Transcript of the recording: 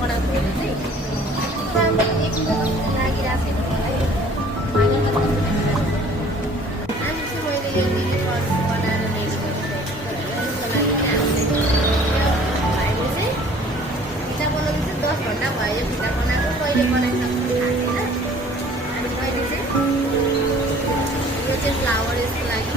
बनाएको भने चाहिँ राम्रो एक मिनट लागिरहेको छैन मलाई। आज चाहिँ मैले यो मिनी पर्स बनाएर ल्याएको त्यसको लागि चाहिँ हामीले चाहिँ पिठा बनाउनु चाहिँ 10 घन्टा भयो। यो पिठा बनाएको कहिले बनाइसक्नु थाहा छैन। अनि मैले चाहिँ यो चाहिँ फ्लावर यसको लागि